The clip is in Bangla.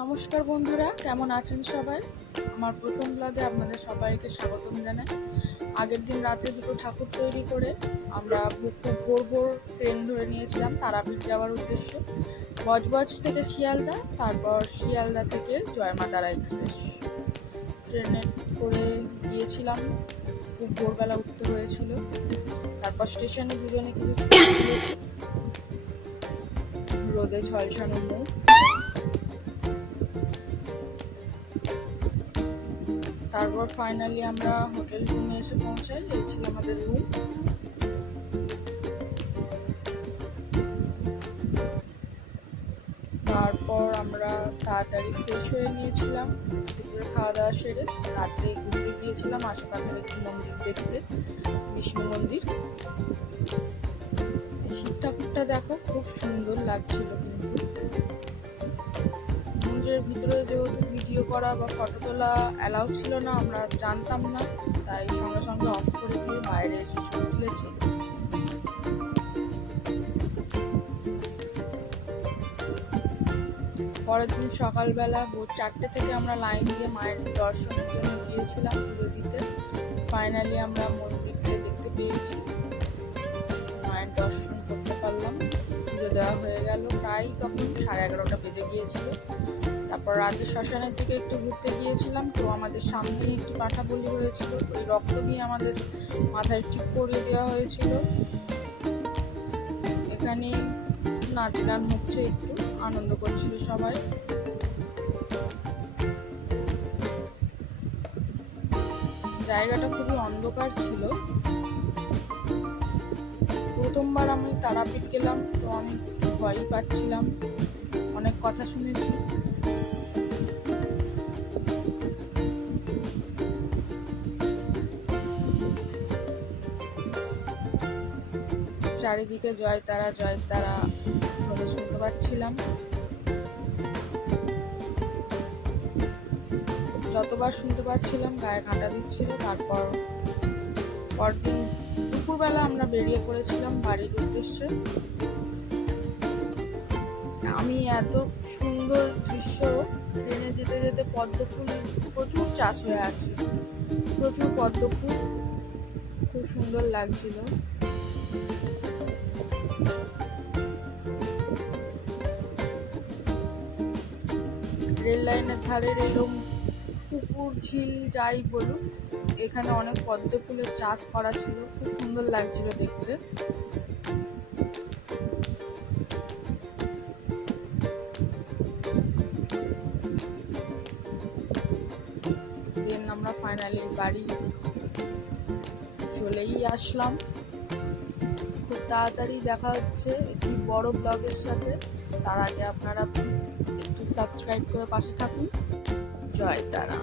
নমস্কার বন্ধুরা, কেমন আছেন সবাই? আমার প্রথম ব্লগে আপনাদের সবাইকে স্বাগতম জানাই। আগের দিন রাতে দুটো ঠাকুর তৈরি করে আমরা ভোর ভোর ট্রেন ধরে নিয়েছিলাম তারাপীঠ যাওয়ার উদ্দেশ্যে। বজবজ থেকে শিয়ালদা, তারপর শিয়ালদা থেকে জয়মা তারা এক্সপ্রেস ট্রেনে করে গিয়েছিলাম। খুব ভোরবেলা উঠতে হয়েছিল। তারপর স্টেশনে দুজনে কিছু ছবি তুলেছি, রোদে ঝলসানো মুখ। তারপর ফাইনালি আমরা হোটেল রুমে এসে পৌঁছাই। এই ছিল আমাদের রুম। তারপর আমরা তাড়াতাড়ি ফ্রেশ হয়ে নিয়েছিলাম, দুপুরে খাওয়া দাওয়া সেরে রাত্রে ঘুরতে গিয়েছিলাম আশেপাশের একটি মন্দির দেখতে, বিষ্ণু মন্দির। শিব ঠাকুরটা দেখো, খুব সুন্দর লাগছিল। কিন্তু মন্দিরের ভিতরে যেহেতু ভিডিও করা বা ফটো তোলা অ্যালাউ ছিল না, আমরা জানতাম না, তাই সঙ্গে সঙ্গে অফ করে দিয়ে বাইরে এসে ছবি তুলেছি। পরের দিন সকালবেলা ভোর 4টে থেকে আমরা লাইন দিয়ে মায়ের দর্শনের জন্য গিয়েছিলাম পুজো দিতে। ফাইনালি আমরা মন্দিরটা দেখতে পেয়েছি, মায়ের দর্শন করতে পারলাম। পুজো দেওয়া হয়ে গেল, প্রায় তখন 11:30 বেজে গিয়েছিল। তারপর রাতে শ্মশানের দিকে একটু ঘুরতে গিয়েছিলাম। তো আমাদের সামনেই একটি পাঠা বলি হয়েছিল, ওই রক্ত নিয়ে আমাদের মাথায় টিপ পরিয়ে দেওয়া হয়েছিল। এখানে নাচ গান হচ্ছে, একটু আনন্দ করছিল সবাই। জায়গাটা খুবই অন্ধকার ছিল। প্রথমবার আমি তারাপীঠ গেলাম, তো আমি ভয়ই পাচ্ছিলাম, অনেক কথা শুনেছি। চারিদিকে জয় তারা জয় তারা বলে শুনতে পাচ্ছিলাম। যতবার শুনতে পাচ্ছিলাম গায়ে কাঁটা দিচ্ছিল। তারপর পরদিন দুপুরবেলা আমরা বেরিয়ে পড়েছিলাম বাড়ির উদ্দেশ্যে। আমি এত সুন্দর দৃশ্য, ট্রেনে যেতে যেতে পদ্ম ফুল প্রচুর চাষ হয়ে আছে, প্রচুর পদ্ম ফুল, খুব সুন্দর লাগছিল। রেল লাইনের ধারের এরকম পুকুর ঝিল যাই বলুক, এখানে অনেক পদ্ম ফুলের চাষ করা ছিল, খুব সুন্দর লাগছিল দেখতে। দেন আমরা ফাইনালি বাড়ি চলেই আসলাম। খুব তাড়াতাড়ি দেখা হচ্ছে একটি বড় ব্লগের সাথে। তার আগে আপনারা প্লিজ একটু সাবস্ক্রাইব করে পাশে থাকুন। জয় তারা।